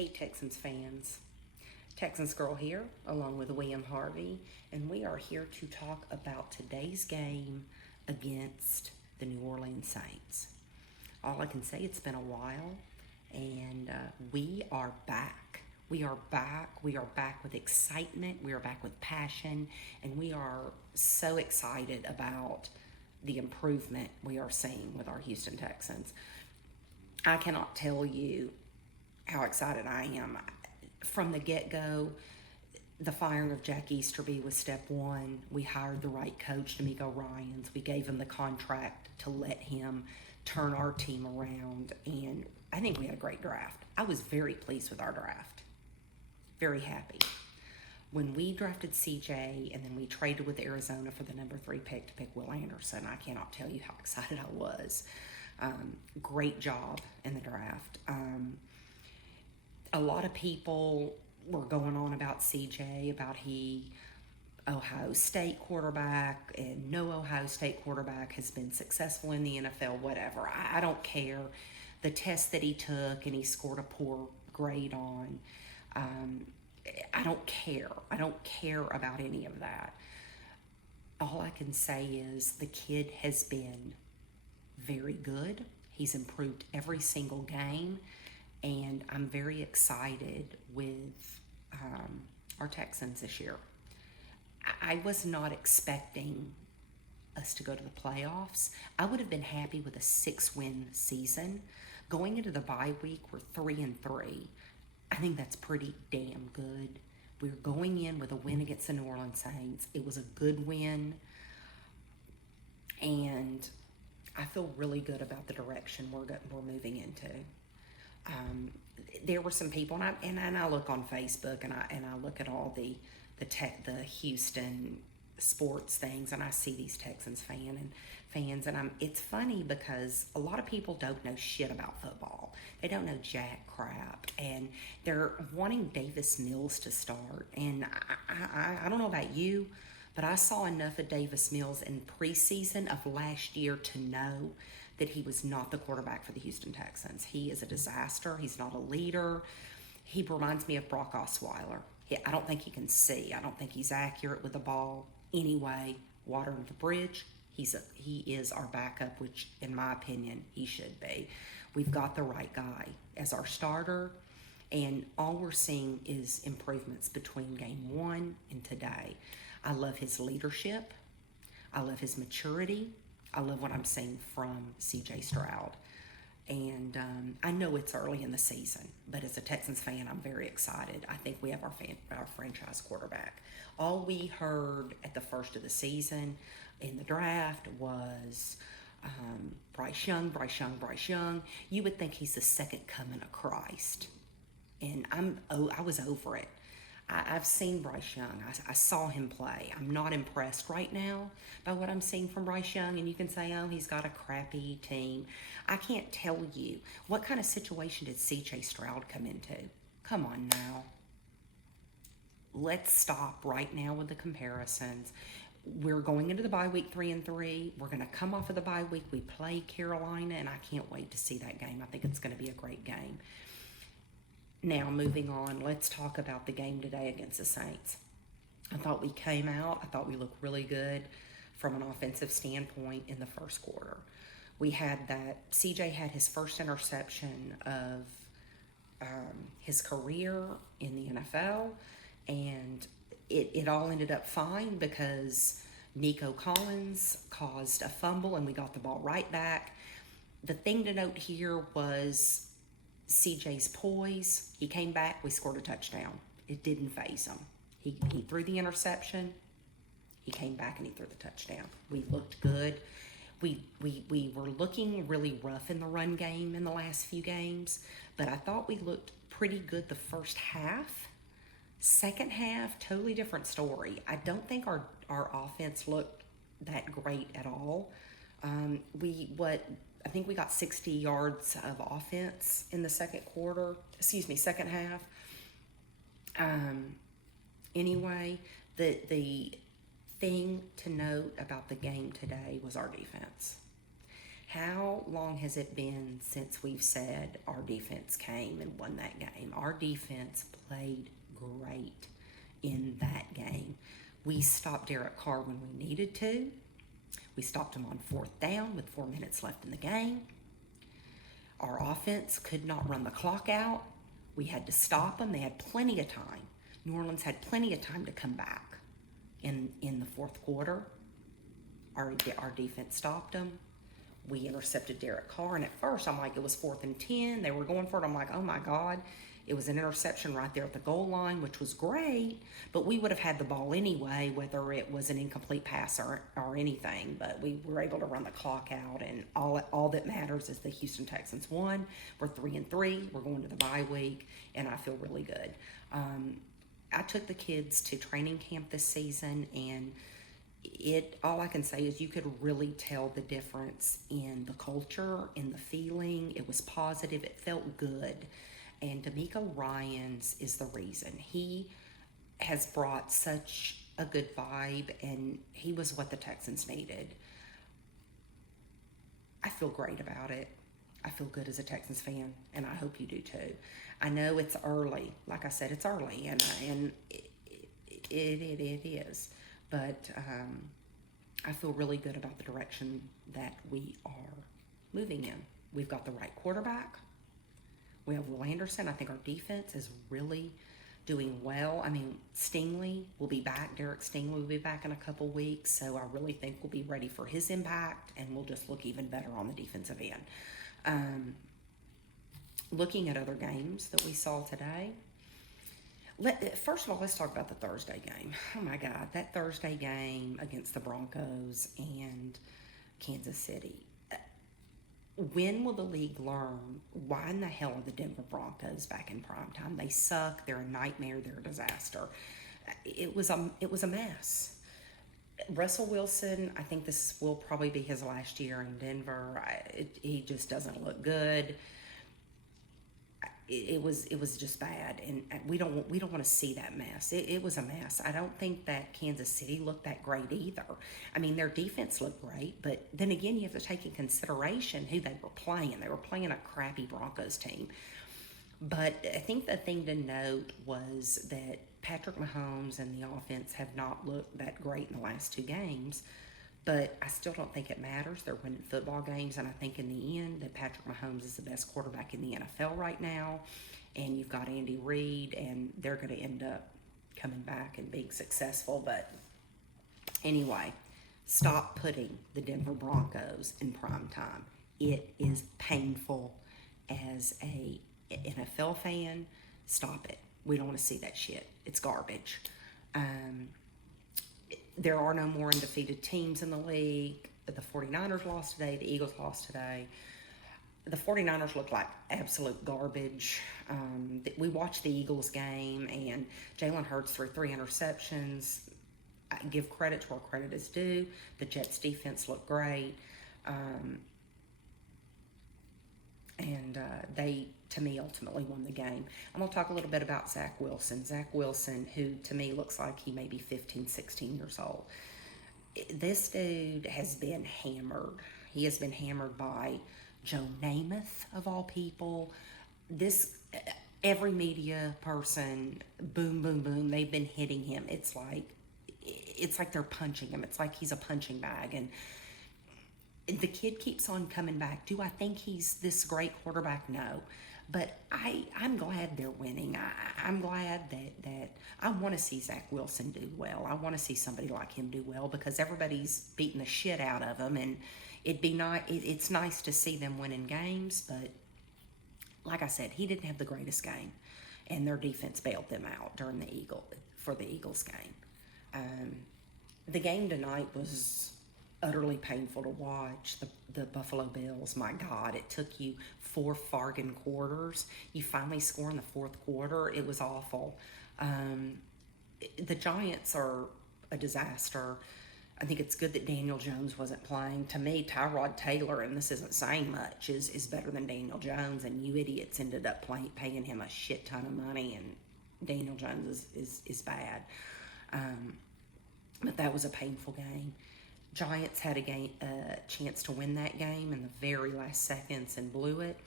Hey Texans fans, Texans Girl here, along with William Harvey, and we are here to talk about today's game against the New Orleans Saints. All I can say, it's been a while, and we are back. We are back. We are back with excitement. We are back with passion, and we are so excited about the improvement we are seeing with our Houston Texans. I cannot tell you how excited I am. From the get-go, the firing of Jack Easterby was step one. We hired the right coach, D'Amico Ryans. We gave him the contract to let him turn our team around, and I think we had a great draft. I was very pleased with our draft. Very happy. When we drafted CJ and then we traded with Arizona for the number 3 pick to pick Will Anderson, I cannot tell you how excited I was. Great job in the draft. A lot of people were going on about CJ, about Ohio State quarterback, and no Ohio State quarterback has been successful in the NFL, whatever. I don't care. The test that he took and he scored a poor grade on, I don't care. I don't care about any of that. All I can say is the kid has been very good. He's improved every single game. And I'm very excited with our Texans this year. I was not expecting us to go to the playoffs. I would have been happy with a 6-win season. Going into the bye week, we're 3-3. I think that's pretty damn good. We're going in with a win against the New Orleans Saints. It was a good win. And I feel really good about the direction we're moving into. There were some people, and I look on Facebook and I look at all the Houston sports things, and I see these Texans fans, and it's funny because a lot of people don't know shit about football. They don't know jack crap, and they're wanting Davis Mills to start. And I don't know about you, but I saw enough of Davis Mills in preseason of last year to know that he was not the quarterback for the Houston Texans. He is a disaster. He's not a leader. He reminds me of Brock Osweiler. I don't think he can see. I don't think he's accurate with the ball. Anyway, water under the bridge. He is our backup, which in my opinion, he should be. We've got the right guy as our starter, and all we're seeing is improvements between game 1 and today. I love his leadership. I love his maturity. I love what I'm seeing from CJ Stroud. And I know it's early in the season, but as a Texans fan, I'm very excited. I think we have our franchise quarterback. All we heard at the first of the season in the draft was Bryce Young, Bryce Young, Bryce Young. You would think he's the second coming of Christ. And I was over it. I've seen Bryce Young. I saw him play. I'm not impressed right now by what I'm seeing from Bryce Young. And you can say, oh, he's got a crappy team. I can't tell you. What kind of situation did C.J. Stroud come into? Come on now. Let's stop right now with the comparisons. We're going into the bye week 3-3. We're going to come off of the bye week. We play Carolina, and I can't wait to see that game. I think it's going to be a great game. Now, moving on, let's talk about the game today against the Saints. I thought we came out. I thought we looked really good from an offensive standpoint in the first quarter. We had that CJ had his first interception of his career in the NFL, and it all ended up fine because Nico Collins caused a fumble, and we got the ball right back. The thing to note here was CJ's poise. He came back. We scored a touchdown. It didn't faze him. He threw the interception. He came back and he threw the touchdown. We looked good. We were looking really rough in the run game in the last few games, but I thought we looked pretty good the first half. Second half, totally different story. I don't think our offense looked that great at all. I think we got 60 yards of offense in the second half. Anyway, the thing to note about the game today was our defense. How long has it been since we've said our defense came and won that game? Our defense played great in that game. We stopped Derek Carr when we needed to. We stopped him on 4th down with 4 minutes left in the game. Our offense could not run the clock out. We had to stop them. They had plenty of time. New Orleans had plenty of time to come back in the 4th quarter. Our defense stopped them. We intercepted Derek Carr, and at first I'm like, it was 4th and 10. They were going for it. I'm like, oh my God. It was an interception right there at the goal line, which was great, but we would have had the ball anyway, whether it was an incomplete pass or anything. But we were able to run the clock out, and all that matters is the Houston Texans won. We're 3-3. We're going to the bye week, and I feel really good. I took the kids to training camp this season, and all I can say is you could really tell the difference in the culture, in the feeling. It was positive. It felt good. And D'Amico Ryans is the reason. He has brought such a good vibe, and he was what the Texans needed. I feel great about it. I feel good as a Texans fan, and I hope you do too. I know it's early. Like I said, it's early, and it is. But I feel really good about the direction that we are moving in. We've got the right quarterback. We have Will Anderson. I think our defense is really doing well. I mean, Stingley will be back. Derek Stingley will be back in a couple weeks. So I really think we'll be ready for his impact, and we'll just look even better on the defensive end. Looking at other games that we saw today, first of all, let's talk about the Thursday game. Oh my God, that Thursday game against the Broncos and Kansas City. When will the league learn why in the hell are the Denver Broncos back in primetime? They suck. They're a nightmare. They're a disaster. It was a mess. Russell Wilson, I think this will probably be his last year in Denver. He just doesn't look good. It was just bad, and we don't want to see that mess. It was a mess. I don't think that Kansas City looked that great either. I mean, their defense looked great, but then again, you have to take in consideration who they were playing. They were playing a crappy Broncos team. But I think the thing to note was that Patrick Mahomes and the offense have not looked that great in the last 2 games. But I still don't think it matters. They're winning football games, and I think in the end that Patrick Mahomes is the best quarterback in the NFL right now. And you've got Andy Reid, and they're going to end up coming back and being successful. But anyway, stop putting the Denver Broncos in prime time. It is painful as a NFL fan. Stop it. We don't want to see that shit. It's garbage. There are no more undefeated teams in the league. The 49ers lost today. The Eagles lost today. The 49ers look like absolute garbage. We watched the Eagles game, and Jalen Hurts threw 3 interceptions. I give credit to where credit is due. The Jets' defense looked great. And they, to me, ultimately won the game. I'm going to talk a little bit about Zach Wilson. Zach Wilson, who to me looks like he may be 15, 16 years old. This dude has been hammered. He has been hammered by Joe Namath, of all people. Every media person, boom, boom, boom, they've been hitting him. It's like they're punching him. It's like he's a punching bag. And the kid keeps on coming back. Do I think he's this great quarterback? No. But I'm glad they're winning. I'm glad that I want to see Zach Wilson do well. I want to see somebody like him do well because everybody's beating the shit out of him. And it's nice to see them winning games. But like I said, he didn't have the greatest game. And their defense bailed them out during the Eagles game. The game tonight was utterly painful to watch. The Buffalo Bills, my God, it took you 4 fargan quarters. You finally score in the 4th quarter. It was awful. The Giants are a disaster. I think it's good that Daniel Jones wasn't playing. To me, Tyrod Taylor, and this isn't saying much, is better than Daniel Jones, and you idiots ended up paying him a shit ton of money, and Daniel Jones is bad. But that was a painful game. Giants had a chance to win that game in the very last seconds and blew it.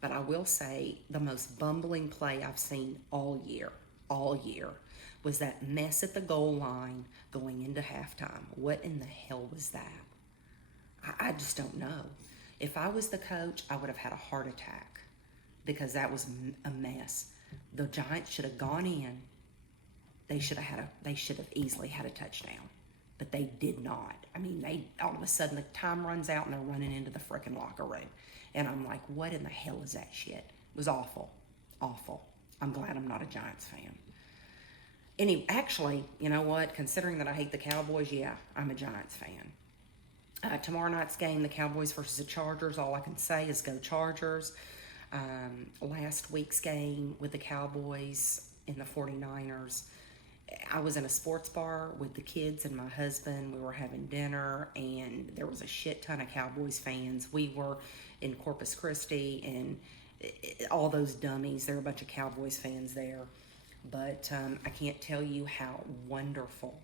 But I will say the most bumbling play I've seen all year, was that mess at the goal line going into halftime. What in the hell was that? I just don't know. If I was the coach, I would have had a heart attack because that was a mess. The Giants should have gone in. They should have easily had a touchdown, but they did not. I mean, they all of a sudden the time runs out and they're running into the freaking locker room, and I'm like, what in the hell is that shit? It was awful, awful. I'm glad I'm not a Giants fan. Actually, you know what? Considering that I hate the Cowboys, yeah, I'm a Giants fan. Tomorrow night's game, the Cowboys versus the Chargers, all I can say is go Chargers. Last week's game with the Cowboys and the 49ers, I was in a sports bar with the kids and my husband. We were having dinner, and there was a shit ton of Cowboys fans. We were in Corpus Christi, and all those dummies, there were a bunch of Cowboys fans there. But I can't tell you how wonderful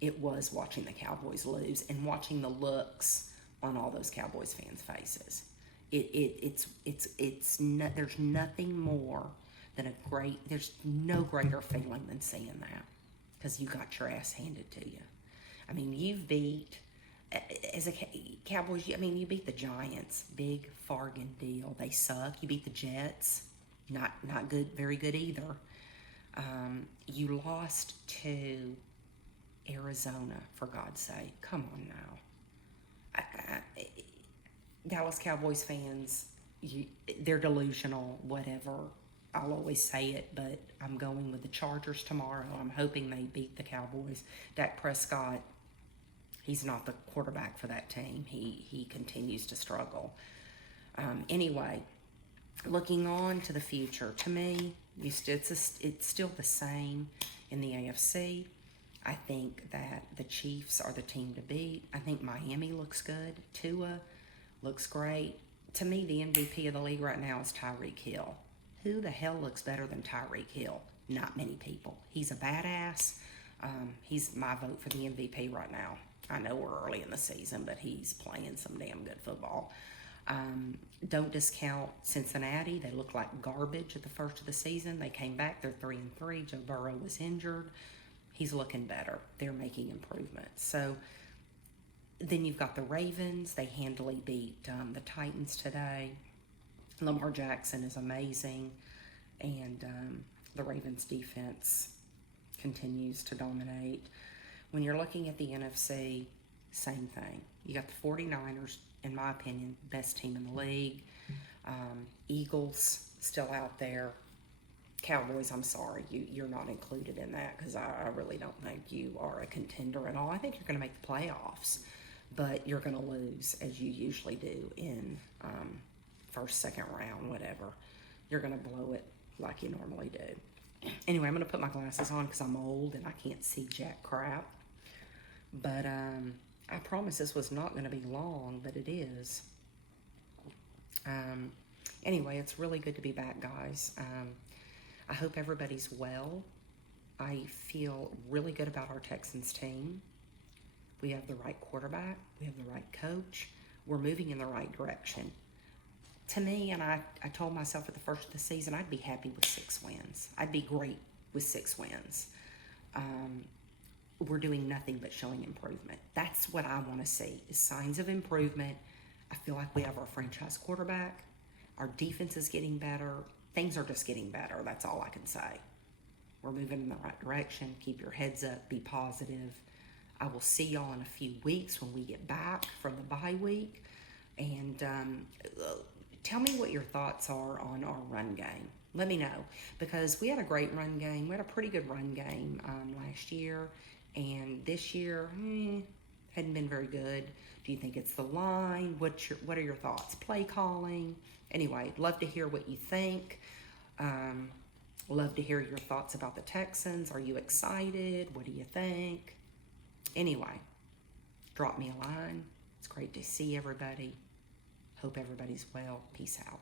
it was watching the Cowboys lose and watching the looks on all those Cowboys fans' faces. There's nothing more than there's no greater feeling than seeing that, because you got your ass handed to you. I mean, you've beat, as a Cowboys, I mean, you beat the Giants, big fargan deal. They suck. You beat the Jets, not good, very good either. You lost to Arizona, for God's sake. Come on now. Dallas Cowboys fans, they're delusional, whatever. I'll always say it, but I'm going with the Chargers tomorrow. I'm hoping they beat the Cowboys. Dak Prescott, he's not the quarterback for that team. He continues to struggle. Anyway, looking on to the future, to me, it's still the same in the AFC. I think that the Chiefs are the team to beat. I think Miami looks good. Tua looks great. To me, the MVP of the league right now is Tyreek Hill. Who the hell looks better than Tyreek Hill? Not many people. He's a badass. He's my vote for the MVP right now. I know we're early in the season, but he's playing some damn good football. Don't discount Cincinnati. They looked like garbage at the first of the season. They came back. They're 3-3. Joe Burrow was injured. He's looking better. They're making improvements. So then you've got the Ravens. They handily beat the Titans today. Lamar Jackson is amazing, and the Ravens defense continues to dominate. When you're looking at the NFC, same thing. You got the 49ers, in my opinion, best team in the league. Eagles still out there. Cowboys, I'm sorry, you're not included in that, because I really don't think you are a contender at all. I think you're going to make the playoffs, but you're going to lose, as you usually do in first, second round, whatever. You're going to blow it like you normally do. Anyway, I'm going to put my glasses on because I'm old and I can't see jack crap. But I promise this was not going to be long, but it is. Anyway, it's really good to be back, guys. I hope everybody's well. I feel really good about our Texans team. We have the right quarterback. We have the right coach. We're moving in the right direction. To me, and I told myself at the first of the season, I'd be happy with 6 wins. I'd be great with 6 wins. We're doing nothing but showing improvement. That's what I want to see, is signs of improvement. I feel like we have our franchise quarterback. Our defense is getting better. Things are just getting better. That's all I can say. We're moving in the right direction. Keep your heads up. Be positive. I will see y'all in a few weeks when we get back from the bye week. And tell me what your thoughts are on our run game. Let me know, because we had a great run game. We had a pretty good run game last year, and this year hadn't been very good. Do you think it's the line? What are your thoughts? Play calling? Anyway, love to hear what you think. Love to hear your thoughts about the Texans. Are you excited? What do you think? Anyway, drop me a line. It's great to see everybody. Hope everybody's well. Peace out.